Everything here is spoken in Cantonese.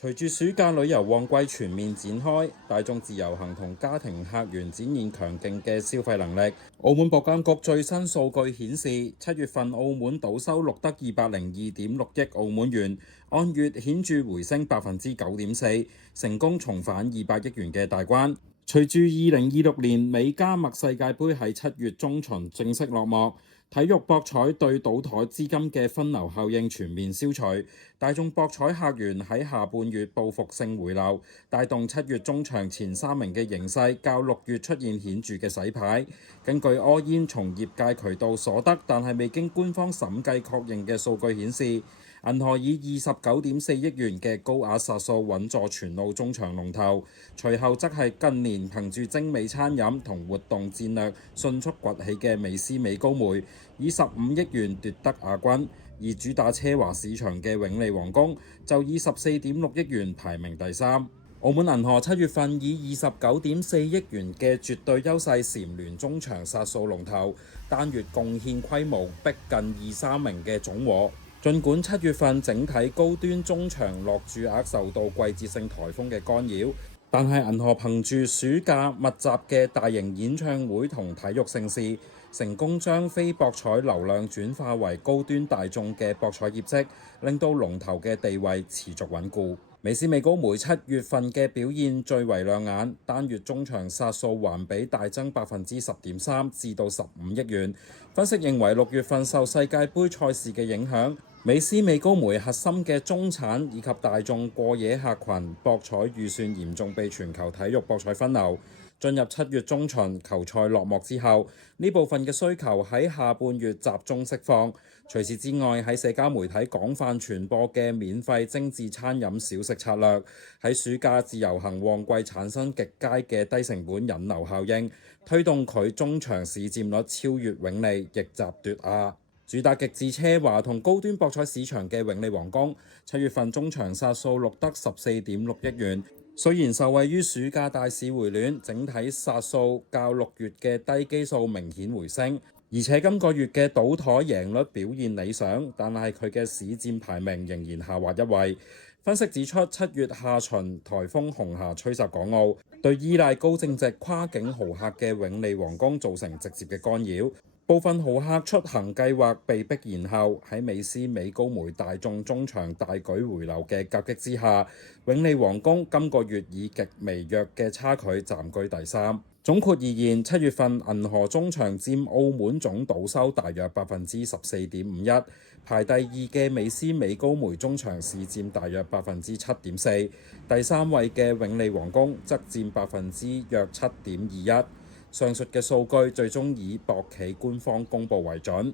隨住暑假旅遊旺季全面展開，大眾自由行同家庭客源展現強勁嘅消費能力。澳門博監局最新數據顯示，7月份澳門賭收錄得202.6億澳門元，按月顯著回升9.4%，成功重返200億元嘅大關。隨住2026年美加墨世界盃喺7月中旬正式落幕，體育博彩對賭枱資金嘅分流效應全面消除，大眾博彩客源喺下半月報復性回流，帶動7月中場前3名嘅形勢較6月出現顯著嘅洗牌。根據柯煙從業界渠道所得，但係未經官方審計確認嘅數據顯示，銀河以29.4億元嘅高額殺數穩坐全澳中場龍頭，隨後則係近年憑住精美餐飲同活動戰略迅速崛起嘅美斯美高梅，以15億元奪得亞軍，而主打奢華市場嘅永利皇宮就以14.6億元排名第三。澳門銀河7月份以29.4億元嘅絕對優勢蟬聯中場殺數龍頭，單月貢獻規模逼近23名嘅總和。儘管7月份整體高端中場落注額受到季節性颱風嘅干擾，但係銀河憑住暑假密集嘅大型演唱會同體育盛事，成功將非博彩流量轉化為高端大眾嘅博彩業績，令到龍頭嘅地位持續穩固。美斯美高梅7月份嘅表現最為亮眼，單月中場殺數環比大增10.3%至到15億元。分析認為6月份受世界盃賽事嘅影響，美斯美高梅核心嘅中產以及大眾過夜客群博彩預算嚴重被全球體育博彩分流。進入7月中旬球賽落幕之後，呢部分嘅需求喺下半月集中釋放。除此之外，喺社交媒體廣泛傳播嘅免費精緻餐飲小食策略，喺暑假自由行旺季產生極佳嘅低成本引流效應，推動佢中場市佔率超越永利，逆襲奪亞。主打極致奢華同高端博彩市場嘅永利皇宮，7月份中場殺數錄得14.6億元。雖然受惠於暑假大市回暖，整體殺數較6月嘅低基數明顯回升，而且今個月嘅賭枱贏率表現理想，但係佢嘅市佔排名仍然下滑一位。分析指出，7月下旬颱風紅霞吹襲港澳，對依賴高淨值跨境豪客嘅永利皇宮造成直接嘅干擾。部分豪客出行計劃被迫延後，喺美斯美高梅大眾中場大舉回流嘅夾擊之下，永利皇宮今個月以極微弱嘅差距暫居第三。總括而言，7月份銀河中場佔澳門總賭收大約14.51%，排第二嘅美斯美高梅中場市佔大約7.4%，第三位嘅永利皇宮則佔約7.21%。上述嘅數據最終以博企官方公佈為準。